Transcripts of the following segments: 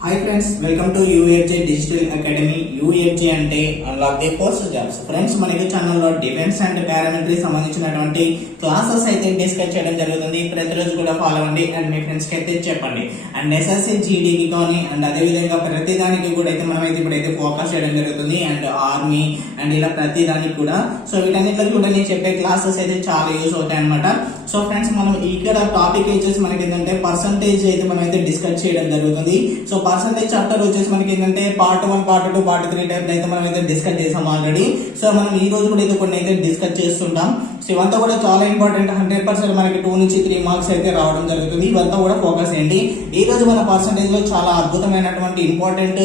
Hi friends, welcome to U F J digital academy. U F J అంటే unlock the post jobs. Friends, మనకి ఛానల్లో defence and paramilitary సంబంధించినటువంటి classes అయితే discuss చేయడం జరుగుతుంది. ప్రతిరోజు కూడా ఫాలో అవ్వండి అండ్ మీ ఫ్రెండ్స్ కి అయితే చెప్పండి. అండ్ ఎస్ఎస్సి జీడీకి కానీ అండ్ అదే విధంగా ప్రతి దానికి కూడా అయితే మనం అయితే ఇప్పుడైతే ఫోకస్ చేయడం జరుగుతుంది. అండ్ ఆర్మీ అండ్ ఇలా ప్రతి దానికి కూడా. సో వీటన్నిటిలో కూడా నేను చెప్పే క్లాసెస్ అయితే చాలా యూజ్ అవుతాయి అనమాట. సో ఫ్రెండ్స్, మనం ఇక్కడ టాపిక్ వచ్చేసి మనకి ఏంటంటే పర్సంటేజ్ అయితే మనం అయితే డిస్కస్ చేయడం జరుగుతుంది. సో పర్సంటేజ్ చాప్టర్ వచ్చేసి మనకి ఏంటంటే పార్ట్ 1, పార్ట్ 2, పార్ట్ 3 టైప్ అయితే మనం అయితే డిస్కస్ చేసాం ఆల్రెడీ. సో మనం ఈ రోజు కూడా అయితే కొన్ని అయితే డిస్కస్ చేస్తుంటాం. సో ఇవంతా కూడా చాలా ఇంపార్టెంట్. 100% మనకి 2 నుంచి 3 మార్క్స్ అయితే రావడం జరుగుతుంది. ఇవంతా కూడా ఫోకస్ ఏంటి, ఈ రోజు మన పర్సంటేజ్ లో చాలా అద్భుతమైనటువంటి ఇంపార్టెంట్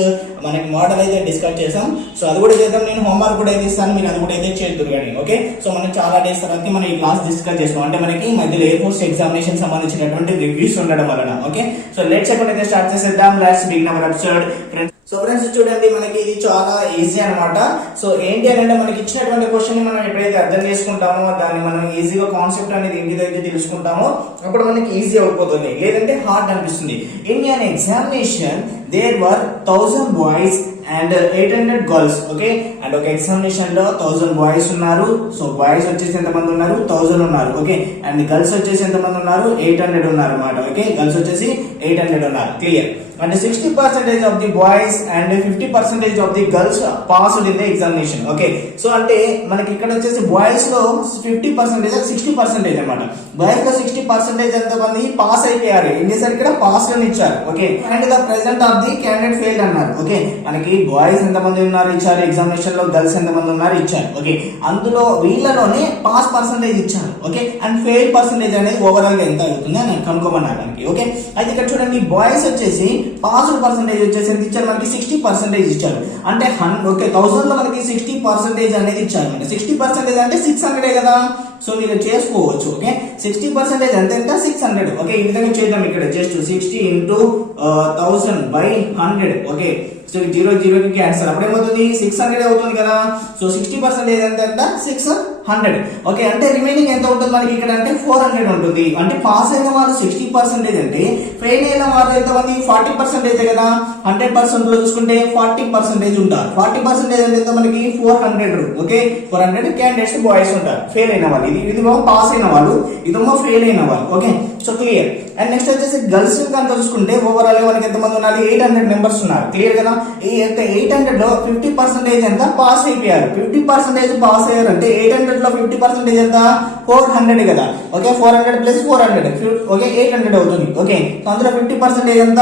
మనకి మోడల్ అయితే డిస్కస్ చేసాం. సో అది కూడా చేద్దాం. నేను హోంవర్క్ కూడా అయితే ఇస్తాను, మీరు అది కూడా అయితే చేద్దురు కానీ. ఓకే, సో మనం చాలా డేస్ తర్వాత మనం ఈ క్లాస్ డిస్కస్ చేస్తాం. అంటే మనకి మధ్యలో ఎయిర్ ఫోర్స్ ఎగ్జామినేషన్ సంబంధించినటువంటి రివ్యూస్ ఉండడం వలన. ఓకే, సో లెట్స్ అయితే స్టార్ట్ చేసేద్దాం. Let's begin our episode. So friends, చూడండి, మనకి ఇది చాలా ఈజీ అనమాట. సో ఏంటి అంటే మనకి ఇచ్చినటువంటి క్వశ్చన్ ని మనం ఎప్పుడైతే అర్థం చేసుకుంటామో, దాన్ని మనం ఈజీగా కాన్సెప్ట్ అనేది ఏంటిదైతే తెలుసుకుంటామో అప్పుడు మనకి ఈజీ అయిపోతుంది. లేదంటే హార్డ్ అనిపిస్తుంది. In an examination there were 1000 boys and 800 girls. Okay, and ఒక ఎగ్జామినేషన్ లో 1000 బాయ్స్ ఉన్నారు. సో బాయ్స్ వచ్చేసి ఎంతమంది ఉన్నారు? 1000 ఉన్నారు. ఓకే, అండ్ గర్ల్స్ వచ్చేసి ఎంతమంది ఉన్నారు? 800 ఉన్నారు అన్నమాట. ఓకే, గర్ల్స్ వచ్చేసి 800 ఉన్నారు. Clear. And 60% of the boys and 50% of the girls passed in the examination. Okay, so అంటే మనకి ఇక్కడ వచ్చేసి బాయ్స్ లో 50% 60% అన్నమాట. బాయ్స్ లో 60% ఎంతమంది పాస్ అయిపోయారు? ఎన్నిసార్లు ఇక్కడ పాస్ అని ఇచ్చారు. Okay, and the present of the candidate fail అన్నారు. ఓకే, మనకి బాయ్స్ ఎంతమంది ఉన్నారు ఇచ్చారు ఎగ్జామినేషన్ లో, గర్ల్స్ ఎంతమంది ఉన్నారు ఇచ్చారు. ఓకే, అందులో వీళ్ళలోనే పాస్ పర్సంటేజ్ ఇచ్చారు. ఓకే, అండ్ ఫెయిల్ పర్సంటేజ్ అనేది ఓవరాల్ గా ఎంత అవుతుంది అని కనుక్కోమన్నారు మనకి. ఓకే, అయితే ఇక్కడ చూడండి, బాయ్స్ వచ్చేసి పాస్డ్ పర్సంటేజ్ వచ్చేసి ఎంత ఇచ్చారు? మనకి 60% ఇచ్చారు. అంటే 1000 లో మనకి 60% అనేది ఇచ్చారు. అంటే 60% అంటే 600 కదా. సో మీరు చేసుకోవచ్చు. ఓకే, 60% అంటే ఎంత? 600. ఓకే, ఈ విధంగా చేద్దాం. ఇక్కడ just 60 into 1000 by 100. Okay, so 0 కి క్యాన్సల్. అప్పుడు ఏమవుతుంది? 600 అవుతుంది కదా. సో 60% ఎంత? 600. ఓకే, అంటే రిమైనింగ్ ఎంత ఉంటుంది మనకి ఇక్కడ అంటే 400 ఉంటుంది. అంటే పాస్ అయిన వాళ్ళు 60% అంటే ఫెయిల్ అయిన వాళ్ళు ఎంతమంది? 40% కదా. 100% లో చూసుకుంటే 40% ఉంటారు. 40% అంటే ఎంత మనకి? 400. ఓకే, 400 క్యాండిడేట్స్ బాయ్స్ ఉంటారు. ఫెయిల్ అయిన వాళ్ళు, ఇది పాస్ అయిన వాళ్ళు, ఇదేమో ఫెయిల్ అయిన వాళ్ళు. Okay, so clear. And next వచ్చేసి గర్ల్స్ కనుక చూసుకుంటే ఓవరాల్ మనకి ఎంతమంది ఉన్నారు? 800 మెంబర్స్ ఉన్నారు. క్లియర్ కదా. ఈ 800 లో 50% ఎంత? పాస్ అయిపోయారు. 50% పాస్ అయ్యారు అంటే 800 లో 50% ఎంత? 400 కదా. ఓకే, 400 ప్లస్ 400 ఓకే 800 అవుతుంది. ఓకే, సో అందులో 50% ఎంత?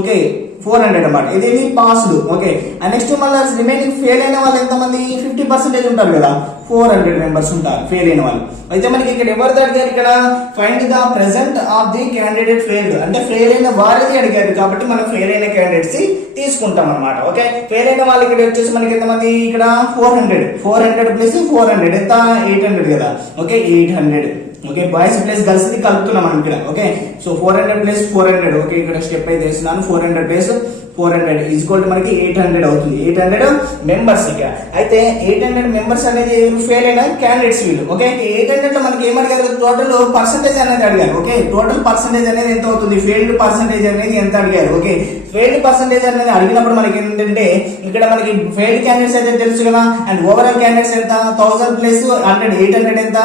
ఓకే 400 అన్నమాట. ఇది పాస్డ్. ఓకే, అండ్ నెక్స్ట్ మళ్ళీ రిమైనింగ్ ఫెయిల్ అయిన వాళ్ళు ఎంతమంది? 50% ఉంటారు కదా. 400 మెంబర్స్ ఉంటారు ఫెయిల్ అయిన వాళ్ళు. అయితే మనకి ఇక్కడ ఎవరిది అడిగారు? ఇక్కడ find the present of the candidate failed. అంటే ఫెయిల్ అయిన వారిది అడిగారు కాబట్టి మనం ఫెయిల్ అయిన క్యాండిడేట్స్ తీసుకుంటాం అనమాట. ఓకే, ఫెయిల్ అయిన వాళ్ళు ఇక్కడ వచ్చేసి మనకి ఎంతమంది? ఇక్కడ 400 ప్లస్ 400 ఎంత? 800 కదా. Okay, 800. Okay, boys plus girls ది కలుపుతున్నాం మనం ఇక్కడ. Okay, so 400 plus 400. ఓకే, ఇక్కడ స్టెప్ అయితే వేస్తున్నాను. 400 ప్లస్ 400 ఈజ్ ఈక్వల్ టు మనకి 800 అవుతుంది. 800 మెంబర్స్ ఇక్కడ. అయితే 800 మెంబర్స్ అనేది ఫెయిల్ అయిన క్యాండిడేట్స్ వీళ్ళు. ఓకే, 800 లో మనకి ఏమడిగారు? టోటల్ పర్సంటేజ్ అనేది అడిగారు. ఓకే, టోటల్ పర్సంటేజ్ అనేది ఎంత అవుతుంది? ఫెయిల్డ్ పర్సంటేజ్ అనేది ఎంత అడిగారు? ఓకే, ఫెయిల్డ్ పర్సంటేజ్ అనేది అడిగినప్పుడు మనకి ఏంటంటే ఇక్కడ మనకి ఫెయిల్డ్ క్యాండిడేట్స్ అయితే తెలుసు కదా. అండ్ ఓవరాల్ క్యాండిడేట్స్ ఎంత? 1000 ప్లస్ 100 800 ఎంత?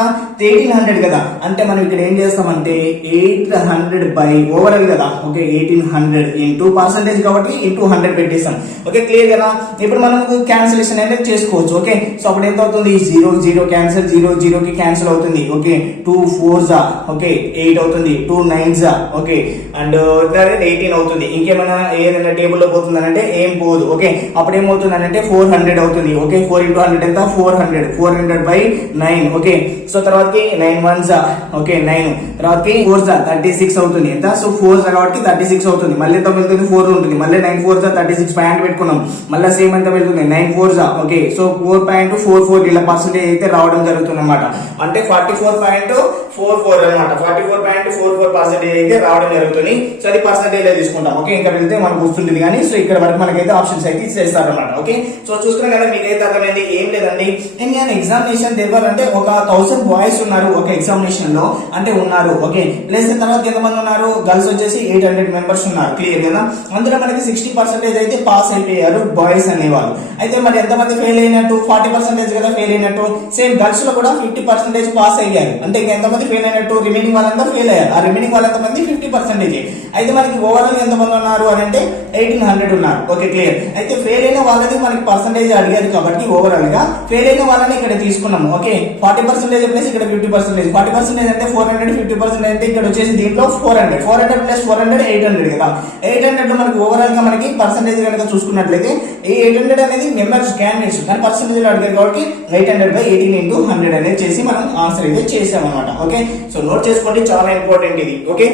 1800 కదా. అంటే మనం ఇక్కడ ఏం చేస్తామంటే 800 బై ఓవరాల్ కదా. ఓకే, 1800 ఇంటూ పర్సంటేజ్ కాబట్టి ఇంటూ 100 పెట్టేస్తాం. ఓకే, క్లియర్ కదా. ఇప్పుడు మనం క్యాన్సిలేషన్ అనేది చేసుకోవచ్చు. ఓకే, సో అప్పుడు ఎంత అవుతుంది? 0 క్యాన్సిల్, 0 కి క్యాన్సిల్ అవుతుంది. ఓకే, 2 4s ఓకే 8 అవుతుంది. 2 9s ఓకే, అండ్ 18 అవుతుంది. ఇంకేమైనా ఏదైనా టేబుల్ లో పోతుందని అంటే ఏం పోదు. ఓకే, అప్పుడు ఏమవుతుంది అంటే 400 అవుతుంది. ఓకే, 4 into 100 ఎంత? 400 బై 9. ఓకే, సో తర్వాతకి 9 1s ఓకే 9, తర్వాతకి 4s 36 అవుతుంది. ఎంత? సో 4s కాబట్టి 36 అవుతుంది. మళ్ళీ ఎంత వెళ్తుంది? 4 ఉంటుంది. మళ్ళీ 9 4s 36 పాయింట్ పెట్టుకున్నాం. మళ్ళీ సేమ్ ఎంత వెళ్తుంది? 9 4s ఓకే, సో 4.44 ఇలా పర్సెంటేజ్ అయితే రావడం జరుగుతుంది అనమాట. అంటే 44.44 44 అనమాట. 44.44% అయితే రావడం జరుగుతుంది. సో అది పర్సెంటేజ్ తీసుకుంటాం. ఓకే, ఇంకా వెళ్తే మనకు గుర్తుంటుంది కానీ సో ఇక్కడ వరకు మనకైతే ఆప్షన్స్ అయితే ఇచ్చేస్తారు అనమాట. ఓకే, సో చూసుకున్నాం కదా, మీకైతే అర్థమైంది. ఏం లేదండి, ఇండియన్ ఎగ్జామినేషన్ దేవర్ అంటే ఒక 1000 బాయ్స్ ఉన్నారు ఒక ఎగ్జామినేషన్ లో అంటే ఉన్నారు. ఓకే, ప్లస్ తర్వాత ఎంతమంది ఉన్నారు, గర్ల్స్ వచ్చేసి 800 మెంబర్స్ ఉన్నారు. క్లియర్ కదా, అందులో మనకి 60% అయితే పాస్ అయిపోయారు బాయ్స్ అనేవాళ్ళు. అయితే మరి ఎంతమంది ఫెయిల్ అయినట్టు, 40% కదా ఫెయిల్ అయినట్టు. సేమ్ గర్ల్స్ లో కూడా 50% పాస్ అయ్యారు. అంటే ఇంకా ఎంతమంది ఫెయిల్ అయినట్టు, రిమైనింగ్ వాళ్ళంతా ఫెయిల్ అయ్యారు. ఆ రిమైనింగ్ వాళ్ళంతమంది 50%. అయితే మనకి ఓవరాల్ ఎంతమంది ఉన్నారు అని అంటే 1800 ఉన్నారు. Okay, clear. అయితే ఫెయిల్ అయిన వాళ్ళది మనకి పర్సంటేజ్ అడిగారు కాబట్టి ఓవరాల్ గా ఫెయిల్ అయిన వాళ్ళని ఇక్కడ తీసుకున్నాము. ఓకే, 40% ప్లస్ ఇక్కడ 50%. 40% అంటే 400, 50% అంటే ఇక్కడ వచ్చేసి దీంట్లో 400 ప్లస్ 400 800 కదా. 800 మనకి ఓవరాల్ గా మనకి పర్సంటేజ్ కనుక చూసుకున్నట్లయితే ఈ 800 అనేది మెంబర్స్ క్యాండిడేట్స్ కానీ పర్సంటేజ్ అడిగారు కాబట్టి 800/18 అనేది చేసి మనం ఆన్సర్ అయితే చేసాం అనమాట. ఓకే, సో నోట్ చేసుకోండి, చాలా ఇంపార్టెంట్ ఇది. ఓకే,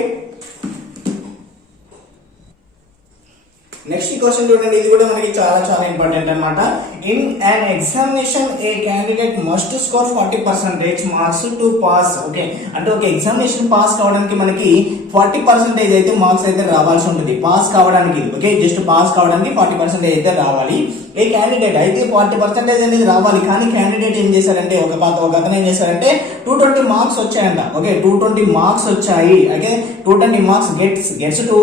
నెక్స్ట్ క్వశ్చన్ చూడండి, ఇది కూడా మనకి చాలా చాలా ఇంపార్టెంట్ అన్నమాట. In an examination A candidate must score 40% marks to pass. Okay, అంటే ఒక ఎగ్జామినేషన్ పాస్ కావడానికి మనకి 40% అయితే మార్క్స్ అయితే రావాల్సి ఉంటుంది పాస్ కావడానికి. ఓకే, జస్ట్ పాస్ కావడానికి 40% అయితే రావాలి. ఏ క్యాండిడేట్ అయితే 40% అనేది రావాలి. కానీ క్యాండిడేట్ ఏం చేశారంటే ఒక అతను ఏం చేశారంటే 220 మార్క్స్ వచ్చాయంట. ఓకే, 220 మార్క్స్ వచ్చాయి. Okay, 220 marks gets to.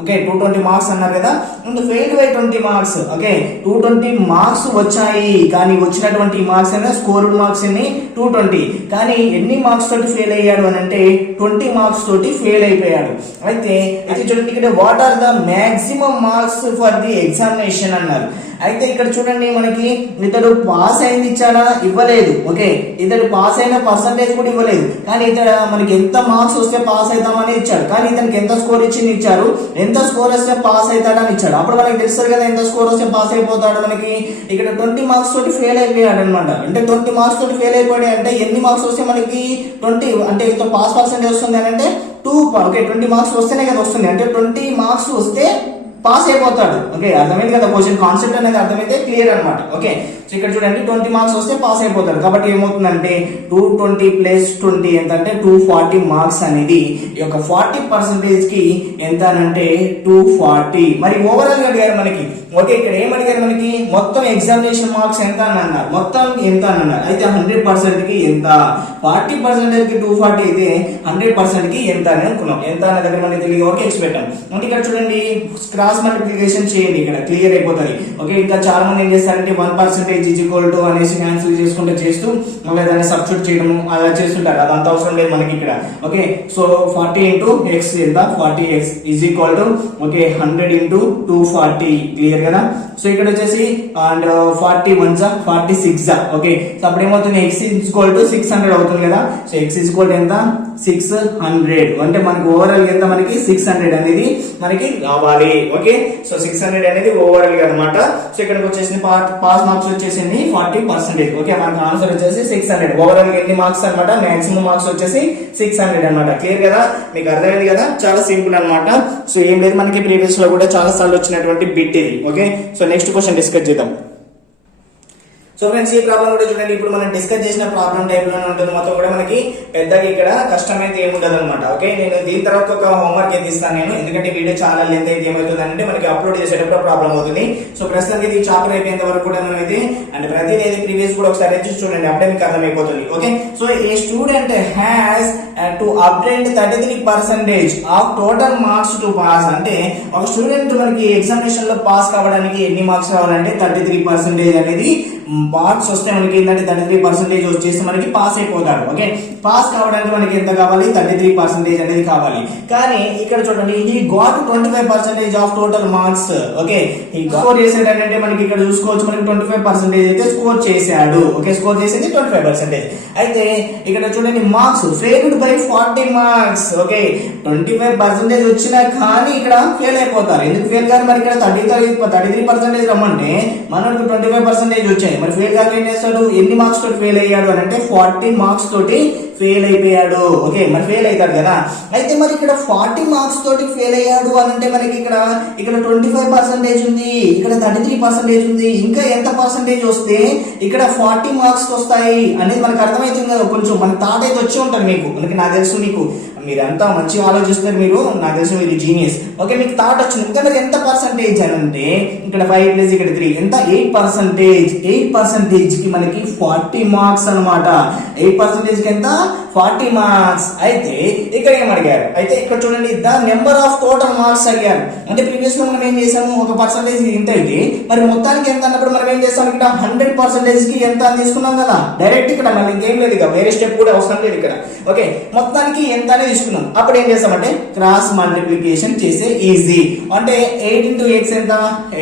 Okay, 220 marks అన్నారు కదా, fail by 20 marks. Okay, 220 marks వచ్చాయి కానీ వచ్చినటువంటి మార్క్స్ అయినా స్కోర్డ్ మార్క్స్ ఎన్ని 220. కానీ ఎన్ని మార్క్స్ తోటి ఫెయిల్ అయ్యాడు అని అంటే 20 మార్క్స్ తోటి ఫెయిల్ అయిపోయాడు. అయితే చూడండి ఇక్కడ what are the maximum marks for the examination అన్నారు. అయితే ఇక్కడ చూడండి మనకి ఇతడు పాస్ అయింది ఇచ్చాడా, ఇవ్వలేదు. ఓకే, ఇతడు పాస్ అయిన పర్సంటేజ్ కూడా ఇవ్వలేదు. కానీ ఇతడు మనకి ఎంత మార్క్స్ వస్తే పాస్ అవుతామని ఇచ్చాడు. కానీ ఇతనికి ఎంత స్కోర్ ఇచ్చింది ఇచ్చారు, ఎంత స్కోర్ వస్తే పాస్ అవుతాడని ఇచ్చాడు. అప్పుడు మనకి తెలుస్తుంది కదా ఎంత స్కోర్ వస్తే పాస్ అయిపోతాడు. మనకి ఇక్కడ 20 మార్క్స్ తోటి ఫెయిల్ అయిపోయాడు అనమాట. అంటే 20 మార్క్స్ తోటి ఫెయిల్ అయిపోయాడు అంటే ఎన్ని మార్క్స్ వస్తే మనకి 20 అంటే ఇంత పాస్ పర్సెంటేజ్ వస్తుంది అని అంటే 2. ఓకే, 20 మార్క్స్ వస్తేనే కదా వస్తుంది. అంటే 20 మార్క్స్ వస్తే పాస్ అయిపోతాడు. ఓకే, అర్థమైంది కదా, క్వశ్చన్ కాన్సెప్ట్ అనేది అర్థమైతే క్లియర్ అనమాట. ఓకే, సో ఇక్కడ చూడండి 20 మార్క్స్ వస్తే పాస్ అయిపోతాడు. కాబట్టి ఏమవుతుందంటే 220 ప్లస్ 20 ఎంత అంటే 240 మార్క్స్ అనేది ఈ యొక్క 40% కి ఎంత అంటే 240. మరి ఓవరాల్ గా అడిగారు మనకి. ఓకే, ఇక్కడ ఏం అడిగారు మనకి, మొత్తం ఎగ్జామినేషన్ మార్క్స్ ఎంత అని అన్నారు, మొత్తం ఎంత అని అన్నారు. అయితే 100% కి ఎంత, 40% కి 240 అయితే 100% కి ఎంత అని అనుకున్నాం. ఎంత అనే దగ్గర మనకి తెలియదు. ఓకే, ఎక్స్ పెట్టాం. అంటే ఇక్కడ చూడండి క్రాస్ మల్టిప్లికేషన్ చేయండి, ఇక్కడ క్లియర్ అయిపోతుంది. ఓకే, ఇంకా చాలా మంది ఏం చేస్తారంటే 1% ఈజ్ ఈక్వల్ టు అనేసి క్యాన్సిల్ చేసుకుంటే చేస్తూ మళ్ళీ దాన్ని సబ్స్టిట్యూట్ చేయడం అలా చేస్తుంటారు. అదంత అవసరం లేదు మనకి ఇక్కడ. ఓకే, సో 40 ఇంటూ ఎక్స్ ఎంత, 40x is equal to okay 100 into 240. Clear కదా. సో ఇక్కడ వచ్చేసి అండ్ 41 46. ఓకే, సో అప్పుడు ఏమవుతుంది, x ఈక్వల్ టు 600 అవుతుంది కదా. సో x ఈక్వల్ టు ఎంత, 600. అంటే మనకి ఓవరాల్ ఎంత, మనకి 600 అనేది మనకి రావాలి. ఓకే, సో 600 అనేది ఓవరాల్ గా అనమాట. సో ఇక్కడికి వచ్చేసి పాస్ మార్క్స్ వచ్చేసింది 40%. ఓకే, మనకి ఆన్సర్ వచ్చేసి 600. ఓవరాల్ గా ఎన్ని మార్క్స్ అనమాట, మాక్సిమం మార్క్స్ వచ్చేసి 600 అనమాట. క్లియర్ కదా, మీకు అర్థమైంది కదా, చాలా సింపుల్ అనమాట. సో ఏం లేదు, మనకి ప్రీవియస్ లో కూడా చాలా సార్లు వచ్చినటువంటి బిట్ ఇది. Okay, so next question discuss చేద్దాం. సో ఫ్రెండ్స్, ఈ ప్రాబ్లం కూడా చూడండి, ఇప్పుడు మనం డిస్కస్ చేసిన ప్రాబ్లం టైప్ లోనే ఉంటుంది. మొత్తం కూడా మనకి పెద్దగా ఇక్కడ కష్టమైతే ఏముండదు అనమాట. ఓకే, నేను దీని తర్వాత ఒక హోంవర్క్ అయితే ఇస్తాను నేను, ఎందుకంటే వీడియో చాలా లెంత్ అయితే ఏమవుతుంది అంటే మనకి అప్లోడ్ చేసేటప్పుడు ప్రాబ్లం అవుతుంది. సో ప్రస్తుతానికి ఇది చాప్టర్ అయిపోయేంత వరకు కూడా మనం అయితే అంటే ప్రతిదీ ప్రీవియస్ కూడా ఒకసారి అయితే చూడండి, అప్పుడే మీకు అర్థమైపోతుంది. Okay, so A student has to obtain 33% of total marks to pass. అంటే ఒక స్టూడెంట్ మనకి ఎగ్జామినేషన్ లో పాస్ కావడానికి ఎన్ని మార్క్స్ కావాలంటే 33% అనేది మార్క్స్ వస్తే మనకి ఏంటంటే 33% వచ్చేసి మనకి పాస్ అయిపోతాడు. ఓకే, పాస్ కావడానికి మనకి ఎంత కావాలి, 33% అనేది కావాలి. కానీ ఇక్కడ చూడండి, he got 25% of total marks. Okay, he score చేసాడంటే మనకి ఇక్కడ చూసుకోవచ్చు, మనకి 25% అయితే స్కోర్ చేశాడు. ఓకే, స్కోర్ చేసేది 25%. అయితే ఇక్కడ చూడండి marks failed by 40 marks. Okay, 25% వచ్చినా కానీ ఇక్కడ ఫెయిల్ అయిపోతారు. ఎందుకు ఫెయిల్ గారు, మరి ఇక్కడ 33% రమ్మంటే మనకు 25% వచ్చాయి. మరి ఫెయిల్ కాక ఏం చేస్తాడు, ఎన్ని మార్క్స్ తోటి ఫెయిల్ అయ్యాడు అని అంటే 40 మార్క్స్ తోటి ఫెయిల్ అయిపోయాడు. ఓకే, మరి ఫెయిల్ అవుతాడు కదా. అయితే మరి ఇక్కడ 40 మార్క్స్ తోటి ఫెయిల్ అయ్యాడు అని అంటే మనకి ఇక్కడ 25% ఉంది, ఇక్కడ 33% ఉంది. ఇంకా ఎంత పర్సెంటేజ్ వస్తే ఇక్కడ 40 మార్క్స్ వస్తాయి అనేది మనకు అర్థమవుతుంది కదా. కొంచెం మన థాట్ అయితే వచ్చి ఉంటుంది మీకు, నాకు తెలుసు. మీకు మీరంతా మంచిగా ఆలోచిస్తారు, మీరు నాకు తెలుసు మీరు జీనియస్. ఓకే, మీకు థాట్ వచ్చింది. ఇంకా ఎంత పర్సెంటేజ్ అని అంటే ఇక్కడ 5 ప్లస్ ఇక్కడ 3 ఎంత 8%. 8% కి మనకి 40 మార్క్స్ అనమాట. 8% కి ఎంత 40 మార్క్స్. అయితే ఇక్కడ ఏం అడిగారు, అయితే ఇక్కడ చూడండి the number of total marks అడిగారు. అంటే ప్రీవియస్ లో మనం ఏం చేసాము, ఒక పర్సెంటేజ్ ఎంత అయితే మరి మొత్తానికి ఎంత అన్నప్పుడు మనం ఏం చేస్తాం, ఇక్కడ 100% కి ఎంత అని తీసుకున్నాం కదా డైరెక్ట్. ఇక్కడ మళ్ళీ ఇంకేం లేదు, ఇక వేరే స్టెప్ కూడా అవసరం లేదు ఇక్కడ. ఓకే, మొత్తానికి ఎంత అనేది తీసుకున్నాం. అప్పుడు ఏం చేస్తామంటే క్రాస్ మల్టిప్లికేషన్ చేసే ఈజీ. అంటే 8 into x ఎంత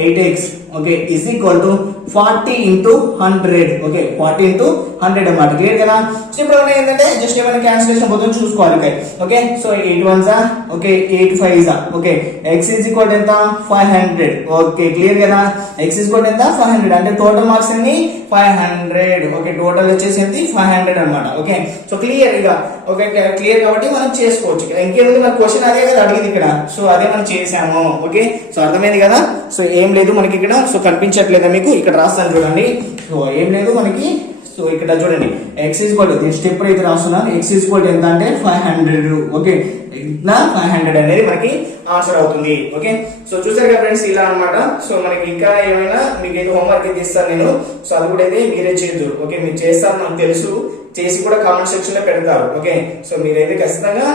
8x. Okay, is equal to 40 into 100. Okay, 40 into 100 అన్నమాట. క్లియర్ కదా. సో ఇప్పుడు ఏంటంటే జస్ట్ ఏమైనా క్యాన్సిలేషన్ పోతుంది చూసుకోవాలి. Okay, so 8 1s okay 8 5s okay x is equal to ఎంత 500. ఓకే, క్లియర్ కదా. x ఈజ్ ఈక్వల్ టు ఎంత 500 అంటే టోటల్ మార్క్స్ ఎన్ని 500. ఓకే, టోటల్ వచ్చేసి ఎంత 500 అన్నమాట. ఓకే, సో క్లియర్ గా. ఓకే, క్లియర్ కాబట్టి మనం చేసుకోవచ్చు. ఇంకేముంది మన క్వశ్చన్ అదే కదా అడిగింది ఇక్కడ, సో అదే మనం చేసాము. ఓకే, సో అర్థమైంది కదా. సో ఏం లేదు మనకి ఇక్కడ, సో కనిపించట్లేదా మీకు, ఇక్కడ రాస్తాను చూడండి. సో ఏం లేదు మనకి, సో ఇక్కడ చూడండి x is equal to step అయితే రాస్తున్నాను. x ఈజ్ ఈక్వల్ టు ఎంత అంటే 500. ఓకే, 500 అనేది మనకి ఆన్సర్ అవుతుంది. ఓకే, సో చూసారు కదా ఫ్రెండ్స్, ఇలా అన్నమాట. సో మనకి ఇంకా ఏమైనా మీకు అయితే హోంవర్క్ అయితే ఇస్తాను నేను, సో అది కూడా అయితే మీరే చేయొచ్చు. ఓకే, మీరు చేస్తారు నాకు తెలుసు, చేసి కూడా కామెంట్ సెక్షన్ లో పెడతారు. ఓకే, సో మీరైతే ఖచ్చితంగా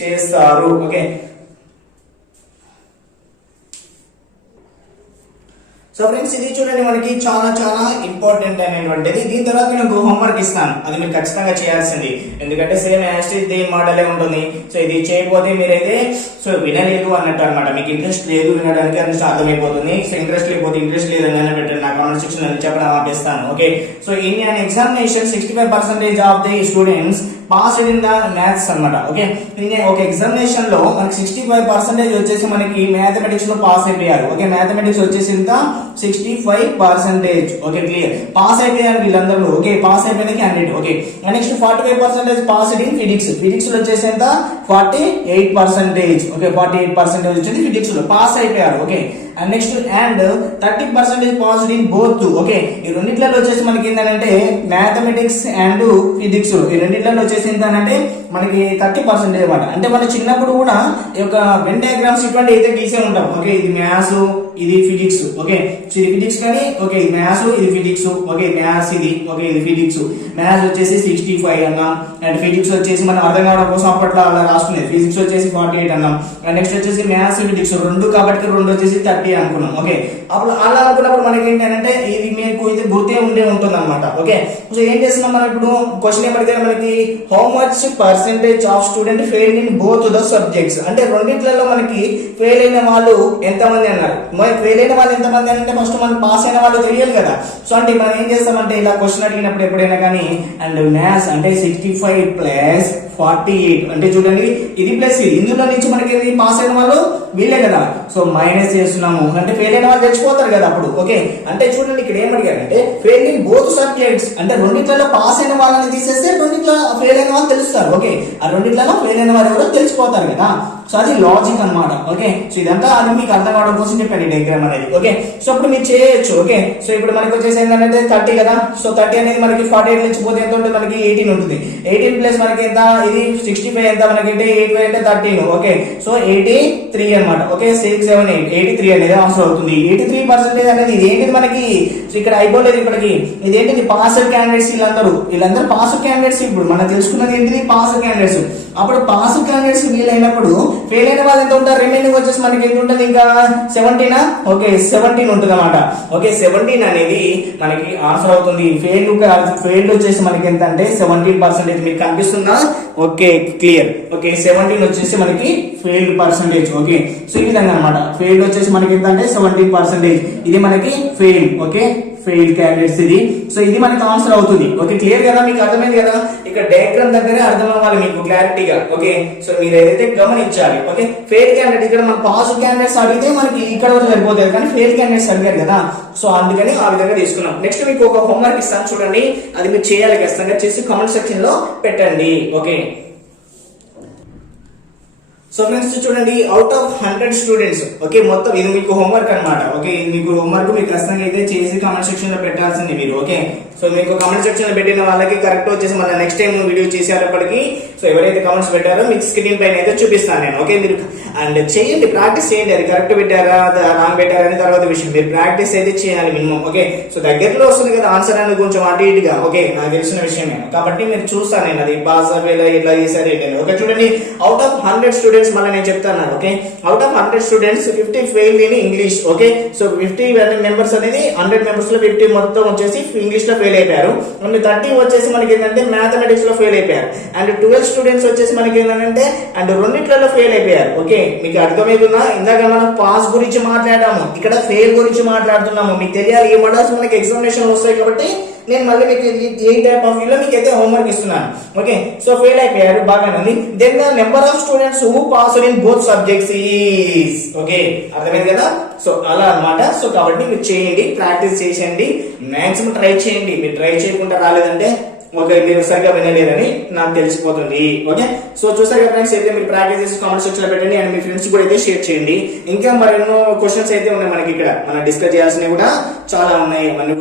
చేస్తారు. ఓకే, సో ఫ్రెండ్స్ ఇది చూడండి మనకి చాలా చాలా ఇంపార్టెంట్ అనేటువంటిది. దీని తర్వాత నేను హోంవర్క్ ఇస్తాను, అది మీరు ఖచ్చితంగా చేయాల్సింది. ఎందుకంటే సేమ్ యాస్టిజ్ దేని మోడలే ఉంటుంది. సో ఇది చేయకపోతే మీరైతే సో వినలేదు అన్నట్టు అనమాట. మీకు ఇంట్రెస్ట్ లేదు వినడానికి అని అర్థమైపోతుంది. సో ఇంట్రెస్ట్ లేకపోతే ఇంట్రెస్ట్ లేదని పెట్టండి, నా కామెంట్ సెక్షన్ లో చెప్పడం ఆపేస్తాను. Okay, so in an examination 65% of the students passed in the maths అన్నమాట. ఓకే, ఒక ఎగ్జామినేషన్ లో మనకి 65% వచ్చేసి మనకి మ్యాథమెటిక్స్ లో పాస్ అయిపోయారు. ఓకే, మ్యాథమెటిక్స్ వచ్చేసి ఇంత 65%. ఓకే, క్లియర్, పాస్ అయిపోయారు వీళ్ళందరూ. ఓకే, పాస్ అయిపోయినకి 100. Okay, next 45% passed in physics. Physics లో వచ్చేసి ఎంత 48%. ఓకే, 48% వచ్చేసి ఫిజిక్స్ లో పాస్ అయిపోయారు. Okay, and next and 30% passed in both. Okay, ఈ రెండిట్లలో వచ్చేసి మనకి ఏంటంటే మ్యాథమెటిక్స్ అండ్ ఫిజిక్స్, ఈ రెండిట్లలో వచ్చేసి ఏంటంటే మనకి 30% అన్నమాట. అంటే మన చిన్నప్పుడు కూడా ఈ యొక్క వెన్ డయాగ్రామ్స్ ఇటువంటి అయితే గీసే ఉంటాం. ఓకే, ఇది మ్యాథ్స్, ఇది ఫిజిక్స్. ఓకే, సో ఇది ఫిజిక్స్ కానీ, ఓకే ఇది మ్యాథ్స్, ఇది ఫిజిక్స్. ఓకే, మ్యాథ్స్ ఇది, ఓకే ఇది ఫిజిక్స్. మ్యాథ్స్ వచ్చేసి 65 అన్నాం, అండ్ ఫిజిక్స్ వచ్చేసి మనం అర్థం కావడం కోసం అప్పట్లో అలా రాసుకునేది. ఫిజిక్స్ వచ్చేసి 48 అన్నాం, అండ్ నెక్స్ట్ వచ్చేసి మ్యాథ్స్ ఫిజిక్స్ రెండు కాబట్టి రెండు వచ్చేసి 30 అనుకున్నాం. ఓకే, అప్పుడు అలా అనుకున్నప్పుడు మనకి ఏంటంటే ఇది మీకు ఇది గుర్తే ఉంటుంది అనమాట. ఓకే, సో ఏం చేస్తున్నాం మనం ఇప్పుడు క్వశ్చన్ ఏమడితే మనకి how much percentage of student fail in both the subjects. అంటే రెండిట్లలో మనకి ఫెయిల్ అయిన వాళ్ళు ఎంతమంది అన్నారు. ఫెయిల్ అయిన వాళ్ళు ఎంతమంది అంటే ఫస్ట్ మనం పాస్ అయిన వాళ్ళు తెలియాలి కదా. సో అంటే మనం ఏం చేస్తామంటే ఇలా క్వశ్చన్ అడిగినప్పుడు ఎప్పుడైనా కానీ అండ్ మ్యాథ్స్ అంటే 65 ప్లస్ 48 అంటే చూడండి ఇది ప్లస్ ఇది, ఇందులో నుంచి మనకి పాస్ అయిన వాళ్ళు వీళ్ళే కదా. సో మైనస్ చేస్తున్నాము అంటే ఫెయిల్ అయిన వాళ్ళు తెచ్చిపోతారు కదా అప్పుడు. ఓకే, అంటే చూడండి ఇక్కడ ఏం అడిగారంటే ఫెయిల్ ఇన్ బోత్ సబ్జెక్ట్స్. అంటే రెండిట్లలో పాస్ అయిన వాళ్ళని తీసేస్తే రెండిట్లో ఫెయిల్ అయిన వాళ్ళు తెలుస్తారు. ఓకే, ఆ రెండిట్లలో ఫెయిల్ అయిన వాళ్ళు ఎవరో తెలిసిపోతారు కదా. సో అది లాజిక్ అన్నమాట. ఓకే, సో ఇదంతా అది మీకు అర్థం కావడం కోసం చెప్పండి డయాగ్రామ్ అనేది. ఓకే, సో ఇప్పుడు మీరు చేయొచ్చు. ఓకే, సో ఇప్పుడు మనకి వచ్చేసి ఏంటంటే 30 కదా. సో 30 అనేది మనకి 48 నుంచి పోతే ఎంత ఉంటుంది మనకి 18 ఉంటుంది. 18 ప్లస్ మనకి ఎంత ఇది 65 ఎంత మనకి 85 అంటే 13. ఓకే, సో 83 అన్నమాట. ఓకే, 6 7 8 83 అనేది ఆన్సర్ అవుతుంది. 83% అనేది ఇది ఏంటిది మనకి, సో ఇక్కడ అయిపోలేదు ఇప్పటికి. ఇదేంటిది పాస్డ్ క్యాండిడేట్స్, వీళ్ళందరూ పాస్డ్ క్యాండిడేట్స్. ఇప్పుడు మనం తెలుసుకున్నది ఏంటిది పాస్డ్ క్యాండిడేట్స్. అప్పుడు పాస్డ్ క్యాండిడేట్స్ వీలైనప్పుడు ఫెయిల్ అయిన వాళ్ళు ఎంత ఉంటారు, రిమైనింగ్ వచ్చేసి మనకి ఎంత ఉంటుంది ఇంకా 17. ఓకే, 17 ఉంటుంది అన్నమాట. ఓకే, 17 అనేది మనకి ఆన్సర్ అవుతుంది. ఫెయిల్ వచ్చేసి మనకి ఎంత అంటే 17%. మీకు కనిపిస్తుందా? Okay, clear. ఓకే, 17 వచ్చేసి మనకి ఫెయిల్డ్ పర్సెంటేజ్. ఓకే, సో ఈ విధంగా అనమాట. ఫెయిల్ వచ్చేసి మనకి ఎంత అంటే 17%, ఇది మనకి ఫెయిల్. ఓకే, ఫెయిల్ క్యాండిడేట్స్ ఇది. సో ఇది మనకి ఆన్సర్ అవుతుంది. ఓకే, క్లియర్ కదా, మీకు అర్థమైంది కదా. ఇక్కడ డయాగ్రామ్ దగ్గరే అర్థం అవ్వాలి మీకు క్లారిటీగా. ఓకే, సో మీరు ఏదైతే గమనించాలి. ఓకే, ఫెయిల్ క్యాండిడేట్ ఇక్కడ మన పాజిటివ్ క్యాండిడేట్స్ అడిగితే మనకి ఇక్కడ వరకు సరిపోతుంది, కానీ ఫెయిల్ క్యాండిడేట్స్ అడిగారు కదా, సో అందుకని ఆ విధంగా తీసుకున్నాం. నెక్స్ట్ మీకు ఒక హోంవర్క్ ఇస్తాను చూడండి, అది మీరు చేయాలి, ఖచ్చితంగా చేసి కామెంట్ సెక్షన్ లో పెట్టండి. ఓకే, సో ఫ్రెండ్స్ చూడండి, అవుట్ ఆఫ్ 100 స్టూడెంట్స్, ఓకే, మొత్తం ఇది మీకు హోంవర్క్ అన్నమాట. ఓకే, ఇది మీకు హోంవర్క్, మీకు ఖచ్చితంగా అయితే చేసి కామెంట్ సెక్షన్ లో పెట్టాల్సింది మీరు. ఓకే, సో మీకు కామెంట్ సెక్షన్ లో పెట్టిన వాళ్ళకి కరెక్ట్ వచ్చేసి మళ్ళీ నెక్స్ట్ టైం వీడియో చేసేటప్పటికి సో ఎవరైతే కామెంట్స్ పెట్టారో మీకు స్క్రీన్ పైన అయితే చూపిస్తాను నేను. ఓకే, మీరు అండ్ చేయండి, ప్రాక్టీస్ చేయండి, అది కరెక్ట్ పెట్టారా రాంగ్ పెట్టారా అని తర్వాత విషయం, మీరు ప్రాక్టీస్ అయితే చేయాలి మినిమం. ఓకే, సో దగ్గరలో వస్తుంది కదా ఆన్సర్ అనేది కొంచెం అటు ఇటుగా. ఓకే, నాకు తెలిసిన విషయమే కాబట్టి మీరు చూస్తాను నేను అది పాస్ అవ్వేలా ఇట్లా చేశారు ఏంటని. ఓకే, చూడండి, అవుట్ ఆఫ్ 100 స్టూడెంట్స్ మళ్ళీ నేను చెప్తాను. Okay, out of 100 students 50 fail in English. Okay, so 50 members అనేది 100 మెంబర్స్ లో 50 మొత్తం వచ్చేసి ఇంగ్లీష్ లో ఫెయిల్ అయిపోయారు. 30 వచ్చేసి మనకి ఏంటంటే మ్యాథమెటిక్స్ లో ఫెయిల్ అయిపోయారు. అండ్ 12 స్టూడెంట్స్ వచ్చేసి మనకి ఏంటంటే అండ్ రెండిట్లలో ఫెయిల్ అయిపోయారు. ఓకే, మీకు అర్థమవుతుందా? ఇందాక మనం పాస్ గురించి మాట్లాడాము, ఇక్కడ ఫెయిల్ గురించి మాట్లాడుతున్నాము. మీకు తెలియాలి ఈ మోడల్స్ మనకి ఎగ్జామినేషన్ వస్తాయి కాబట్టి నేను మళ్ళీ మీకు ఏ టైప్ ఆఫ్ లో మీకు అయితే హోంవర్క్ ఇస్తున్నాను. ఓకే, సో ఫెయిల్ అయిపోయారు, బాగానే ఉంది. Then the number of students who pass in both subjects is. Okay, అర్థమైంది కదా. సో అలా అన్నమాట. సో కాబట్టి మీరు చేయండి, ప్రాక్టీస్ చేయండి, మాక్సిమం ట్రై చేయండి. మీరు ట్రై చేయకుండా రాలేదంటే ఓకే, మీరు సరిగా వినలేదని నాకు తెలిసిపోతుంది. ఓకే, సో చూసారు కదా ఫ్రెండ్స్, అయితే మీరు ప్రాక్టీస్ చేసి కామెంట్ సెక్షన్ లో పెట్టండి అండ్ మీ ఫ్రెండ్స్ కూడా అయితే షేర్ చేయండి. ఇంకా మరెన్నో క్వశ్చన్స్ అయితే ఉన్నాయి మనకి ఇక్కడ, మనం డిస్కస్ చేయాల్సినవి కూడా చాలా ఉన్నాయి.